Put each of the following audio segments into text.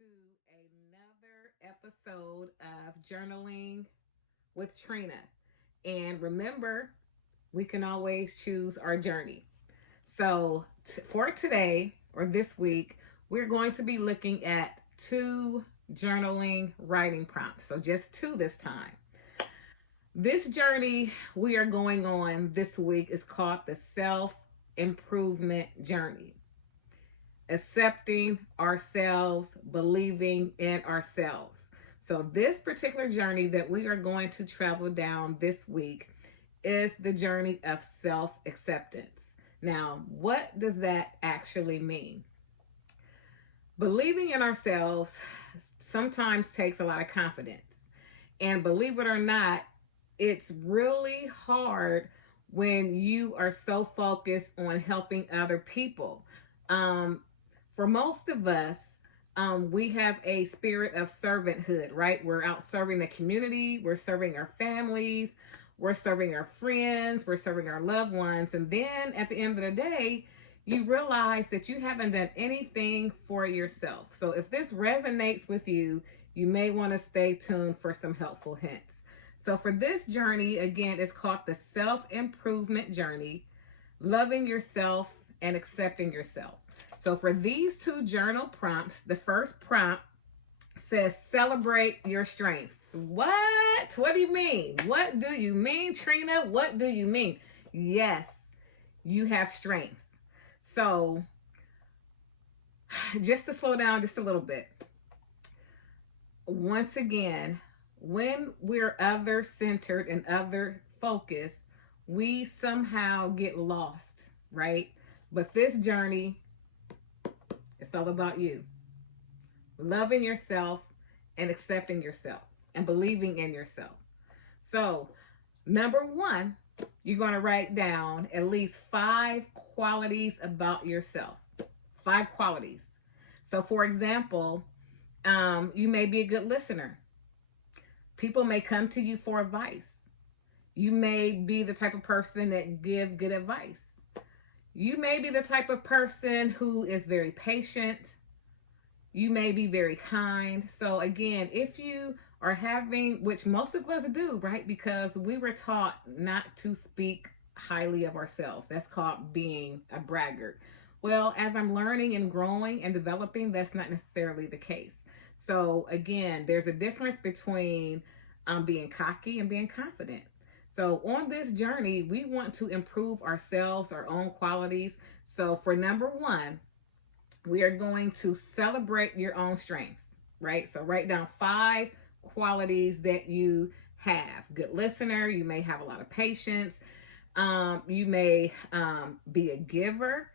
to another episode of Journaling with Trina. And remember, we can always choose our journey. So, for today or this week, we're going to be looking at two journaling writing prompts. So, just two this time. This journey we are going on this week is called the Self Improvement Journey. Accepting ourselves, believing in ourselves. So, this particular journey that we are going to travel down this week is the journey of self acceptance. Now, what does that actually mean? Believing in ourselves sometimes takes a lot of confidence. And believe it or not, it's really hard when you are so focused on helping other people. Um, for most of us, we have a spirit of servanthood, right? We're out serving the community, we're serving our families, we're serving our friends, we're serving our loved ones. And then at the end of the day, you realize that you haven't done anything for yourself. So if this resonates with you, you may want to stay tuned for some helpful hints. So for this journey, again, it's called the self improvement journey, loving yourself and accepting yourself. So for these two journal prompts, the first prompt says celebrate your strengths. What? What do you mean? What do you mean, Trina? What do you mean? Yes, you have strengths. So just to slow down just a little bit. Once again, when we're other centered and other focused, we somehow get lost, right? But this journey, it's all about you. Loving yourself and accepting yourself and believing in yourself. So, number one, you're going to write down at least 5 qualities about yourself. 5 qualities. So, for example, you may be a good listener. People may come to you for advice. You may be the type of person that give good advice. You may be the type of person who is very patient. You may be very kind. So again, if you are having, which most of us do, right? Because we were taught not to speak highly of ourselves. That's called being a braggart. Well, as I'm learning and growing and developing, that's not necessarily the case. So again, there's a difference between being cocky and being confident. So on this journey, we want to improve ourselves, our own qualities. So for number one, we are going to celebrate your own strengths, right? So write down 5 qualities that you have. Good listener, you may have a lot of patience. You may be a giver.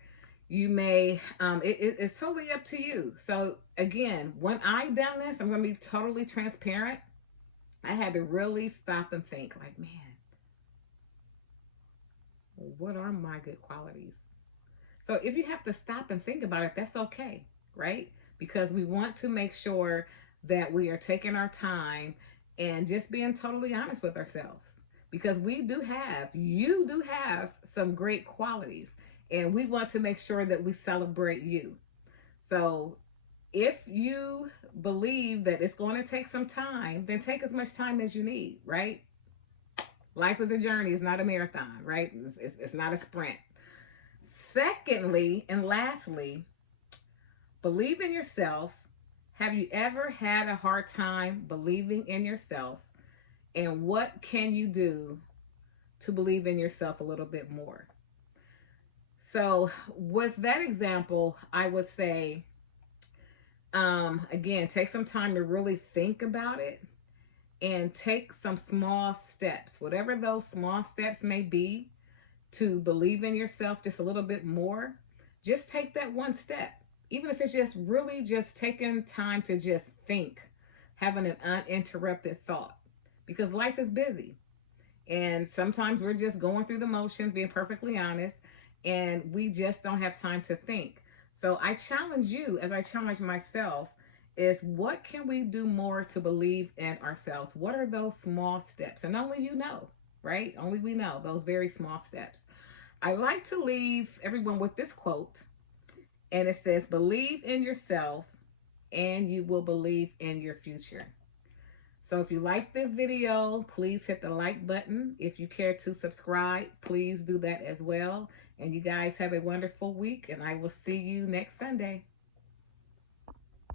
You may, it's totally up to you. So again, when I done this, I'm going to be totally transparent. I had to really stop and think like, man, what are my good qualities? So if you have to stop and think about it, that's okay, right? Because we want to make sure that we are taking our time and just being totally honest with ourselves. Because you do have some great qualities, and we want to make sure that we celebrate you. So if you believe that it's going to take some time, then take as much time as you need, right? Life is a journey, it's not a marathon, right? It's not a sprint. Secondly, and lastly, believe in yourself. Have you ever had a hard time believing in yourself? And what can you do to believe in yourself a little bit more? So, with that example, I would say, again, take some time to really think about it and take some small steps, whatever those small steps may be, to believe in yourself just a little bit more. Just take that one step, even if it's just really just taking time to just think, having an uninterrupted thought, because life is busy. And sometimes we're just going through the motions, being perfectly honest, and we just don't have time to think. So I challenge you, as I challenge myself, is what can we do more to believe in ourselves? What are those small steps? And only you know, right? Only we know those very small steps. I like to leave everyone with this quote, and it says, believe in yourself and you will believe in your future. So if you like this video, please hit the like button. If you care to subscribe, please do that as well. And you guys have a wonderful week, and I will see you next Sunday.